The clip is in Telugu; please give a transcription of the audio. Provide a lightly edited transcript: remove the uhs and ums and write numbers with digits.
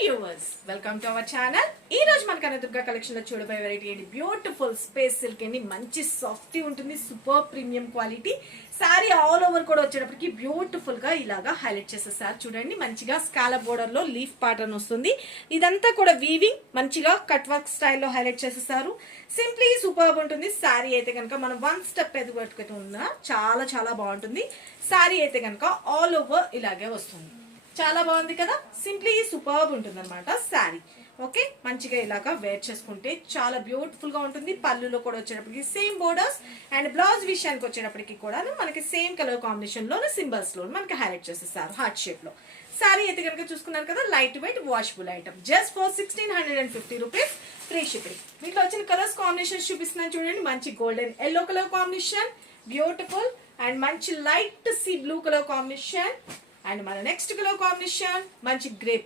Viewers welcome to our channel. ఈ రోజు మన కనదుర్గ కలెక్షన్ లో చూడబోయే వెరైటీ ఏంటి, బ్యూటిఫుల్ స్పేస్ సిల్క్ అండి. మంచి సాఫ్టీ ఉంటుంది, super premium quality sorry. All over కూడా వచ్చేటప్పటికి బ్యూటిఫుల్ గా ఇలాగా హైలైట్ చేసేసారు. చూడండి, మంచిగా స్కాలప్ బోర్డర్ లో లీఫ్ ప్యాటర్న్ వస్తుంది. ఇదంతా కూడా వీవింగ్ మంచిగా కట్ వర్క్ స్టైల్లో హైలైట్ చేసేసారు. సింప్లీ సూపర్ ఉంటుంది. సారీ అయితే కనుక మనం వన్ స్టెప్ ఎదుగు పెట్టుకుంటున్నా చాలా చాలా బాగుంటుంది. సారీ అయితే కనుక ఆల్ ఓవర్ ఇలాగే వస్తుంది. చాలా బాగుంది కదా, సింప్లీ సూపర్బ్ ఉంటుంది అనమాట శారీ. ఓకే, మంచిగా ఇలాగా వేర్ చేసుకుంటే చాలా బ్యూటిఫుల్ గా ఉంటుంది. పళ్ళులో కూడా వచ్చేటప్పటికి సేమ్ బోర్డర్స్ అండ్ బ్లౌజ్ విషయానికి వచ్చేటప్పటికి కూడా మనకి సేమ్ కలర్ కాంబినేషన్ లో సింబల్స్ లో మనకి హైలైట్ చేసేసారు హార్ట్ షేప్ లో. శారీ అయితే కనుక చూసుకున్నారు కదా, light weight washable item, just for 1650 rupees, free shipping. వీటిలో వచ్చిన కలర్స్ కాంబినేషన్ చూపిస్తున్నాను చూడండి. మంచి golden yellow colour combination, beautiful. And మంచి light sea blue colour combination. And మన నెక్స్ట్ కలర్ కాంబినేషన్ మంచి గ్రేప్